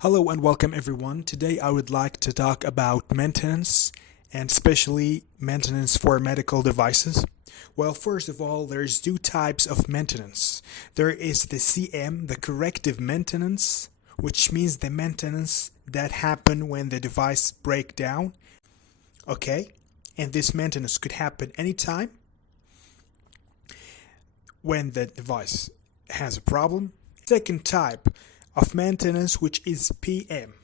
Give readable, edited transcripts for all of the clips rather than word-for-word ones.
Hello and welcome everyone. Today I would like to talk about maintenance and especially maintenance for medical devices. Well, first of all, there's two types of maintenance. There is the CM, the corrective maintenance, which means the maintenance that happen when the device break down. Okay? And this maintenance could happen anytime when the device has a problem. Second type of maintenance, which is PM,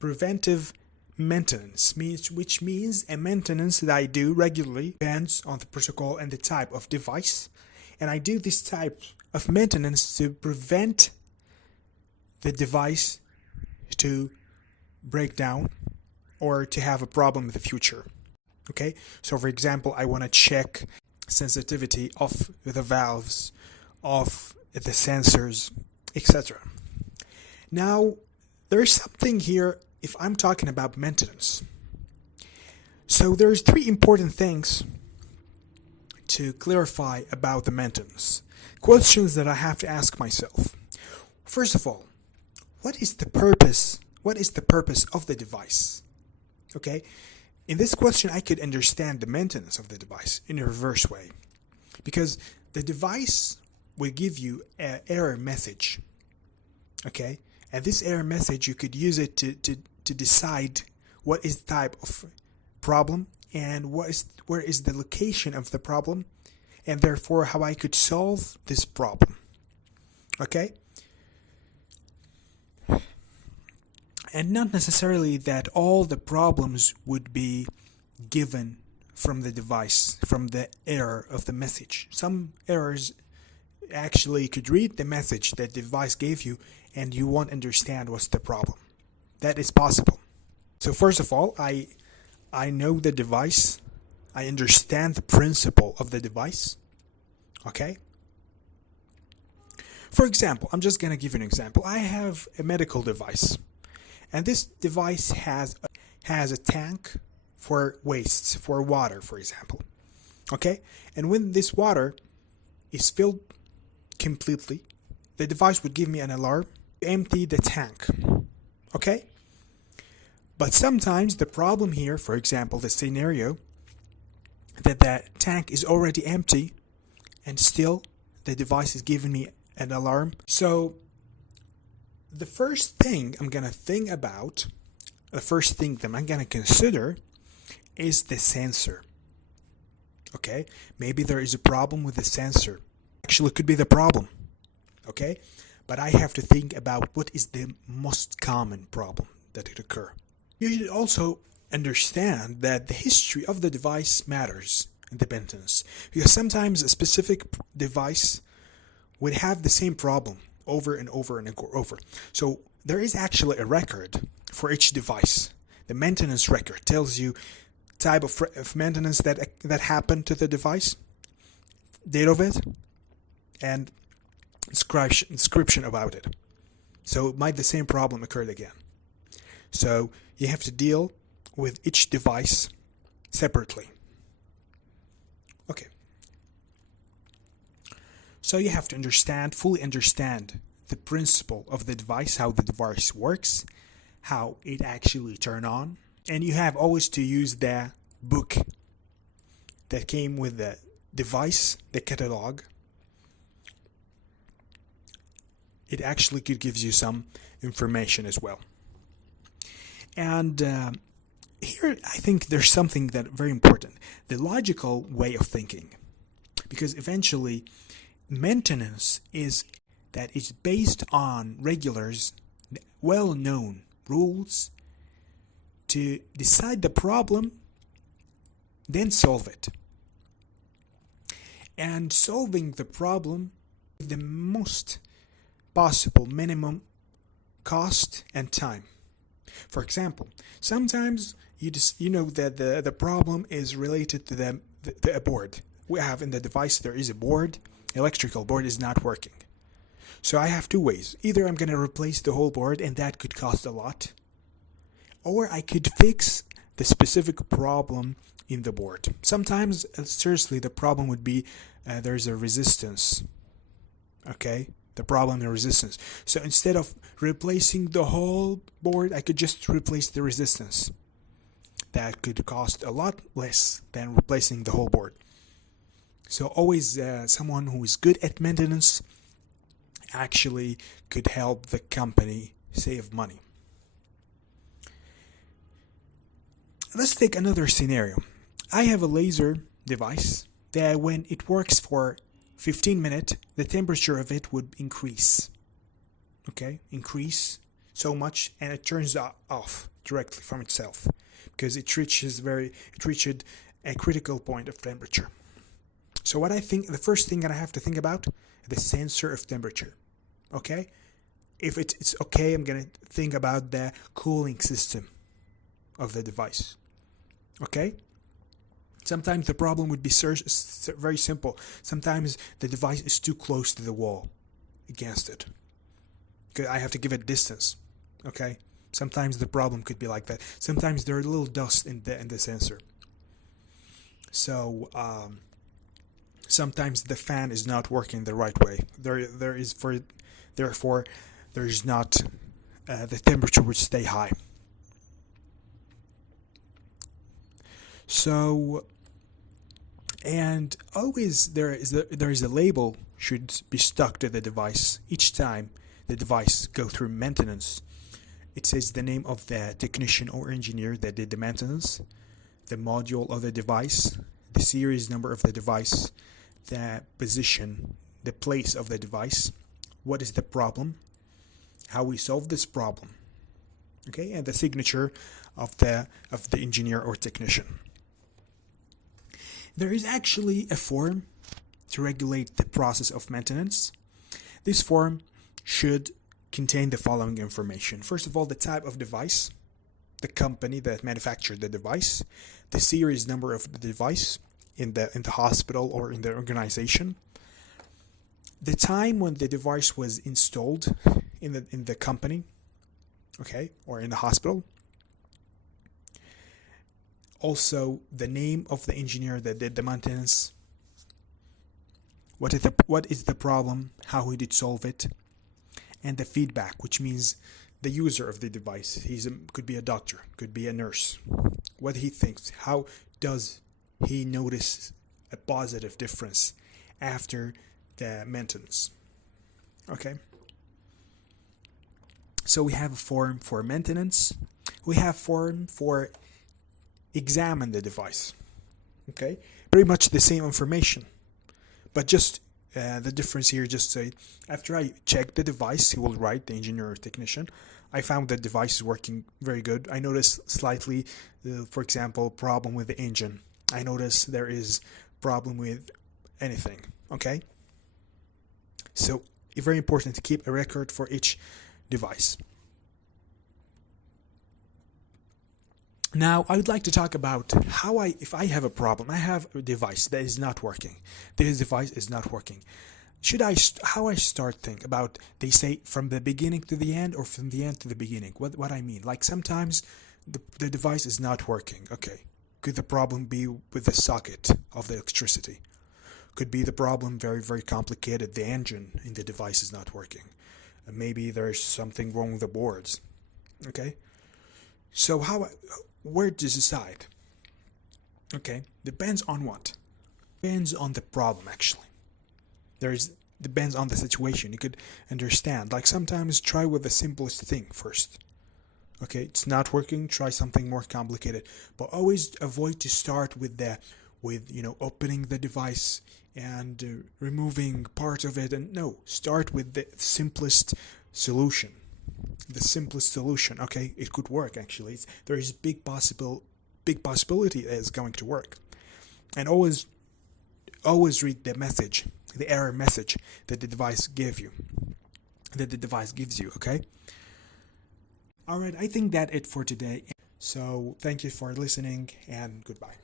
preventive maintenance, which means a maintenance that I do regularly, depends on the protocol and the type of device, and I do this type of maintenance to prevent the device to break down or to have a problem in the future. Okay, so for example, I want to check sensitivity of the valves, of the sensors, etc. Now, there's something here if I'm talking about maintenance. So there's three important things to clarify about the maintenance. Questions that I have to ask myself. First of all, what is the purpose? What is the purpose of the device? Okay? In this question, I could understand the maintenance of the device in a reverse way. Because the device will give you an error message. Okay? And this error message, you could use it to decide what is the type of problem and where is the location of the problem, and therefore how I could solve this problem. Okay? And not necessarily that all the problems would be given from the device, from the error of the message. Some errors actually could read the message that the device gave you and you won't understand what's the problem. That is possible. So first of all, I know the device. I understand the principle of the device. Okay? For example, I'm just going to give you an example. I have a medical device. And this device has a tank for wastes, for water, for example. Okay? And when this water is filled completely, the device would give me an alarm to empty the tank. Okay? But sometimes the problem here, for example, the scenario that tank is already empty and still the device is giving me an alarm. So the first thing I'm going to think about, the first thing that I'm going to consider is the sensor. Okay? Maybe there is a problem with the sensor. Actually, it could be the problem. Okay? But I have to think about what is the most common problem that could occur. You should also understand that the history of the device matters in the maintenance, because sometimes a specific device would have the same problem over and over and over. So there is actually a record for each device. The maintenance record tells you type of maintenance that happened to the device, date of it, and description about it. So might the same problem occurred again. So you have to deal with each device separately. Okay. So you have to fully understand the principle of the device, how the device works, how it actually turns on, and you have always to use the book that came with the device, the catalog. It actually gives you some information as well. And here I think there's something that very important, the logical way of thinking. Because eventually maintenance is based on regulars, well-known rules to decide the problem, then solve it. And solving the problem with the most possible minimum cost and time. For example, sometimes you know that the problem is related to the board. We have in the device there is a board, electrical board is not working. So I have two ways. Either I'm going to replace the whole board and that could cost a lot, or I could fix the specific problem in the board. Sometimes, seriously, the problem would be there's a resistance. Okay? the problem in resistance. So instead of replacing the whole board, I could just replace the resistance. That could cost a lot less than replacing the whole board. So always someone who is good at maintenance actually could help the company save money. Let's take another scenario. I have a laser device that when it works for 15 minutes, the temperature of it would increase. Okay, increase so much, and it turns off directly from itself because it reached a critical point of temperature. So what I think, the first thing that I have to think about, the sensor of temperature. Okay, if it's okay, I'm gonna think about the cooling system of the device. Okay. Sometimes the problem would be very simple. Sometimes the device is too close to the wall against it. I have to give it distance. Okay. Sometimes the problem could be like that. Sometimes there are little dust in the sensor. So sometimes the fan is not working the right way. Therefore there is not the temperature would stay high. So, and always there is a label should be stuck to the device each time the device go through maintenance. It says the name of the technician or engineer that did the maintenance, the module of the device, the series number of the device, the position, the place of the device, what is the problem, how we solve this problem, okay, and the signature of the engineer or technician. There is actually a form to regulate the process of maintenance. This form should contain the following information. First of all, the type of device, the company that manufactured the device, the series number of the device in the hospital or in the organization, the time when the device was installed in the company, okay, or in the hospital. Also, the name of the engineer that did the maintenance. What is the problem? How he did solve it, and the feedback, which means the user of the device. Could be a doctor, could be a nurse. What he thinks. How does he notice a positive difference after the maintenance? Okay. So we have a form for maintenance. We have form for examine the device. Okay, pretty much the same information, but just the difference here, just say after I check the device, he will write the engineer or technician, I found the device is working very good. I noticed slightly, for example, problem with the engine. I noticed there is problem with anything. Okay, so it's very important to keep a record for each device. Now, I would like to talk about if I have a problem, I have a device that is not working. This device is not working. How I start think about, they say from the beginning to the end or from the end to the beginning. What I mean, like sometimes the device is not working. Okay, could the problem be with the socket of the electricity? Could be the problem very, very complicated. The engine in the device is not working. Maybe there's something wrong with the boards. Okay, so where to decide? Okay, depends on what? Depends on the problem, actually. Depends on the situation. You could understand. Like sometimes try with the simplest thing first. Okay, it's not working, try something more complicated. But always avoid to start with opening the device and removing part of it. And no, start with the simplest solution. The simplest solution. Okay, it could work actually. There is big possibility that it's going to work. And always read the message, the error message that the device gives you. Okay. All right, I think that's it for today. So thank you for listening and goodbye.